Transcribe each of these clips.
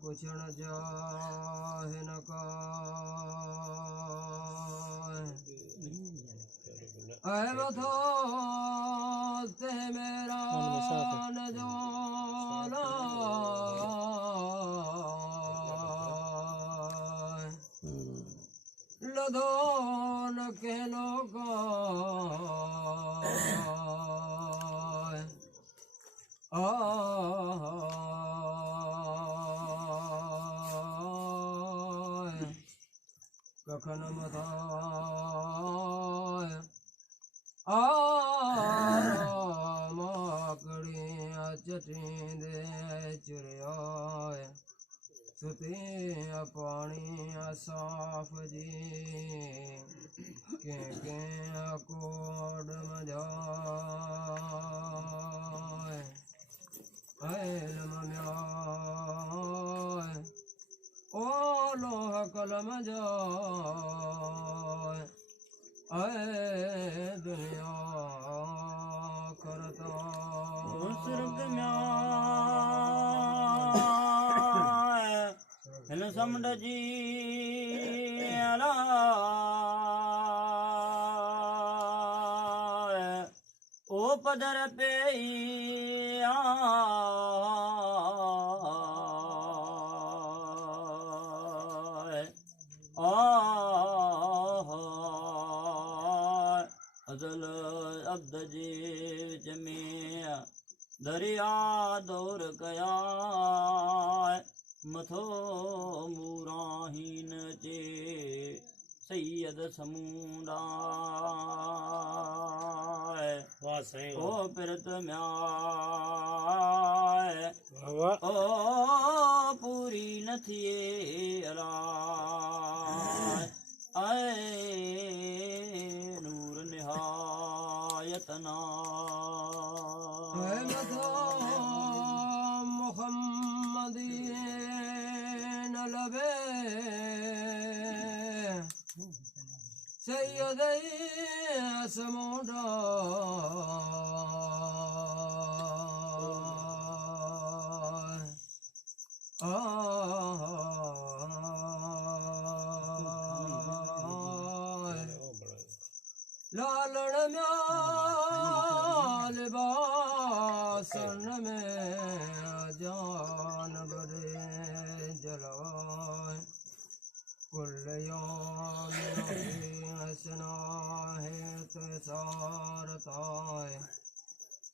कुछण जाहि न बथो ते मेरा न जोला लदो न के लोगा कखन मथाय माकड़ी चटी दे चुरियाय सुती पानी साफ जी के कोड मजाय ऐलम म्याय ओ लोह कलम जाय ऐ दुनिया करता सुरग हिन समड जी ओ पदर पे अजल अब्द जी जमे दरिया दौर कया मथो मूराहीन चे सैयद समूंडा ओ पिरत म्याय ओ पूरी न थिए अलाय नूर निहायतना मोहम्मदी न लबे सैयद समूडा लालण म्याल बासन में जान बरे जलाए कुल हसना है तो सारताए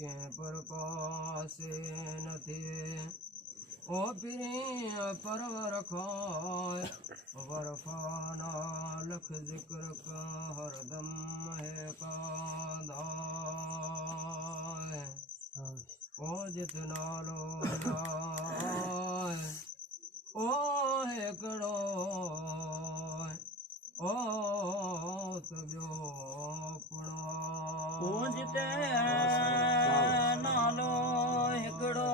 के पर पासे न थे ओ पिरी परवर खाए वरफाना लख जिक्र का हरदम है कादाए ओ जितना लो ओ है करो ओ तब्यो ओ जिते नालो हिकड़ो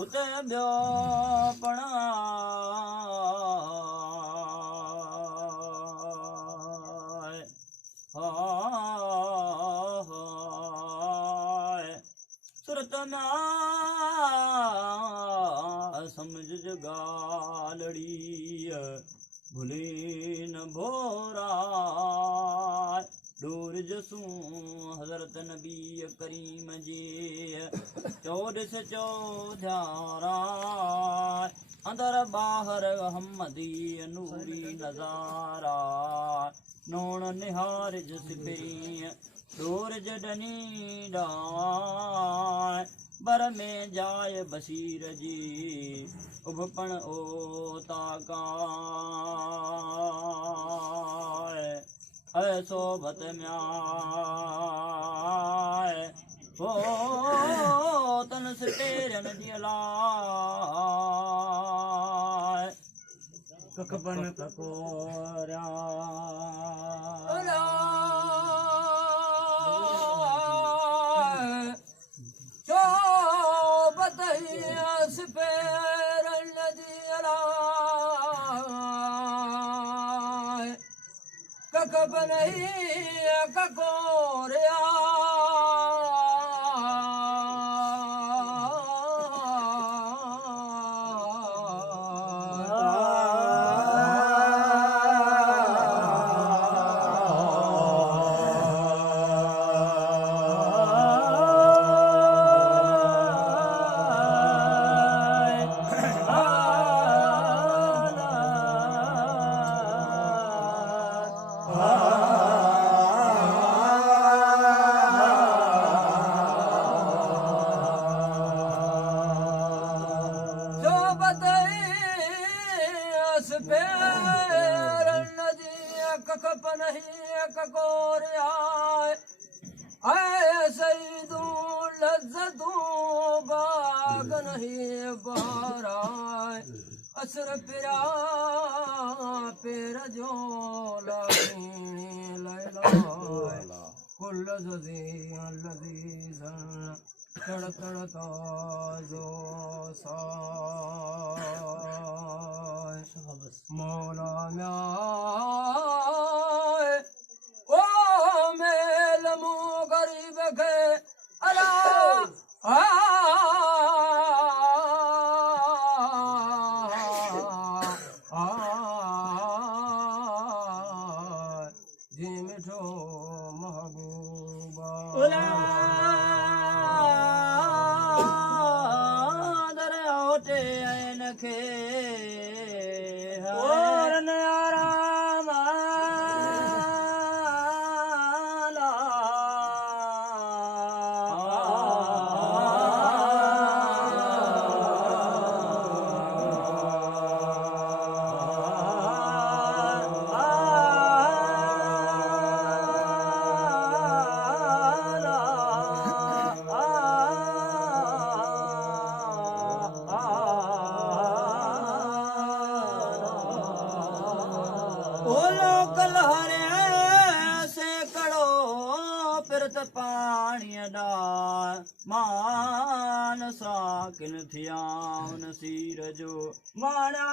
उते ॿियो पणा सुरत में समझ गालड़ी भुले न भोरा डोर जसू हजरत नबी करीम जे चौदस चौधारा अंदर बाहर हमदी नूरी नजारा नोन निहार जस फिरी डोर जडनी डाय बर में जाय बशीर जी उभपण ओ ताकाय ऐसो भत म्याय ओ तन से पेरन दिलाय ककपन ककोरा जो बताइए पैर नदिया ककब नहीं ककोरिया असर पिरा पेर जो लैला कुल तड़ तड़ जो मौला ओ मेल मु गरीब के अला किन थियां नसीर जो माना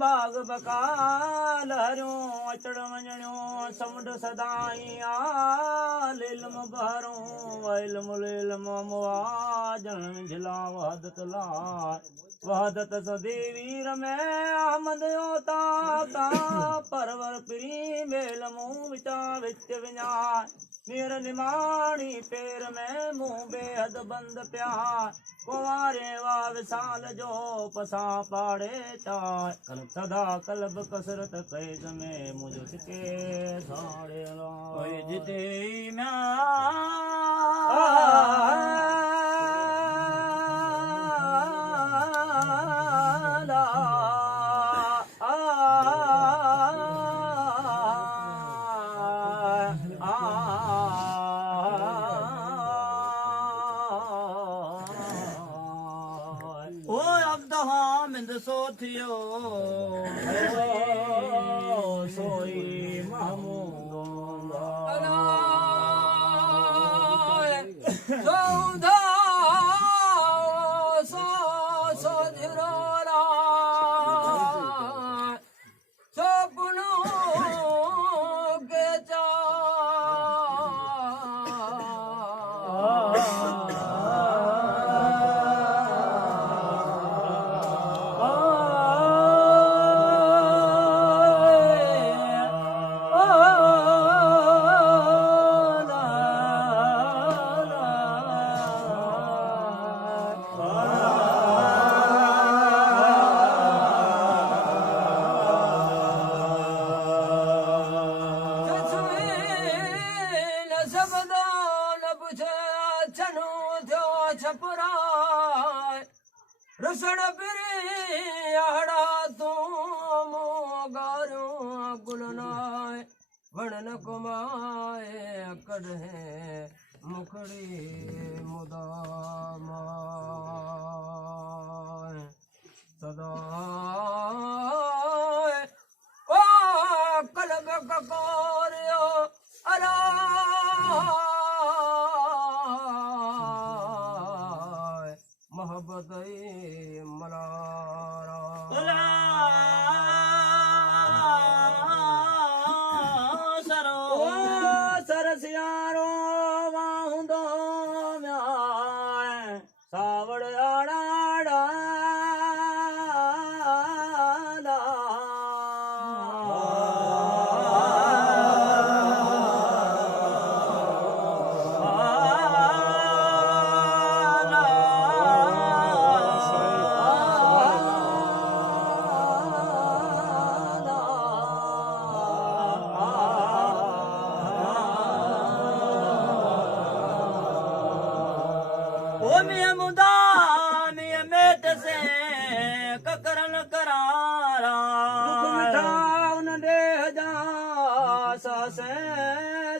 बाग बकाल हरियो अचड़ वञणियो समुंड सदाईं लिलम बहरो इल्म लिलम मुआजन झिला वहदत ला वहदत सदेवी रमे अहमद योता परवर पिरी मेल मुंह विचा विच विञाय मेर निमाणी पेर में मुंह बेहद बंद प्यार कुंवारे वा विसाल जो पसा पाड़े चाय सदा कलब कसरत कैद में मुझ के साड़े लाए जिते सोथियो सोई महमूद सौदा सो झिरोरा सपनों के रसण पिरी आड़ा तुम गारो गुलनाय वणन कुमाए कढ़े मुखड़ी मुदाम सदा ओ कलब ककोरियो अला मोहब्बत मलारा सरसियारो वाहुंदो म्याय सावड़ आड़ा ककरन करारा सासे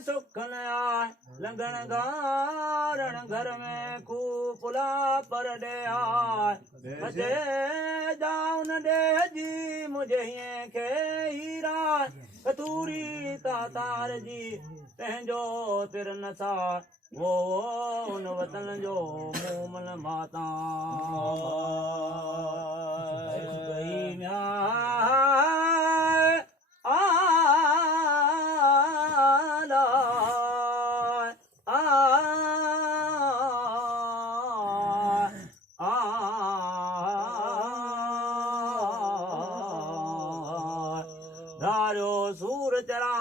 सुखन आय लंगन गारण घर में खूपुला पर दे आय बचे जाउन दे जी मुझे ये के हीरा कतूरी तातार जी तंहिंजो तिर नसार वो उन वतन जो मूमन माता गई न्याय आला धारो सूर चरा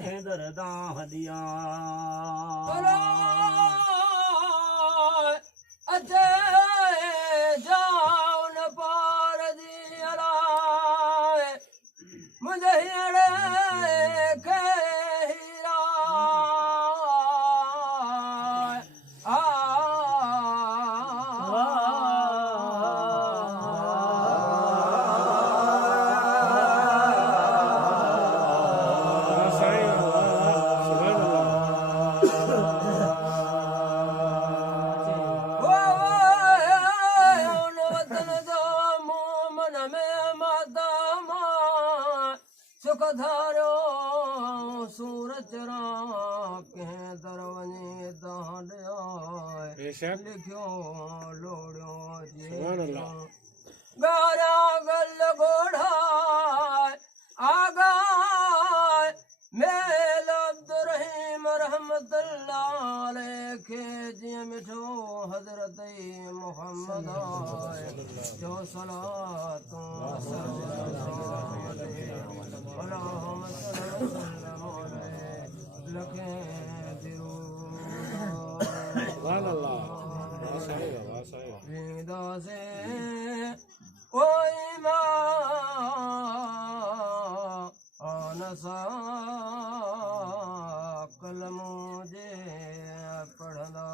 खेदर दाह दिया अजय जाउन पार दियला मुझे हिड़े के हीरा सुख धारो सूरज के दरवने दान लिखियो लोड़ो जी गारा गल घोड़ा आगा मेल अब्दुर्रहीम रहमतुल्लाह के जी मिठो हजरत मोहम्मद जो सलातो लखे से ओई आनसा कल मुझे पढ़दा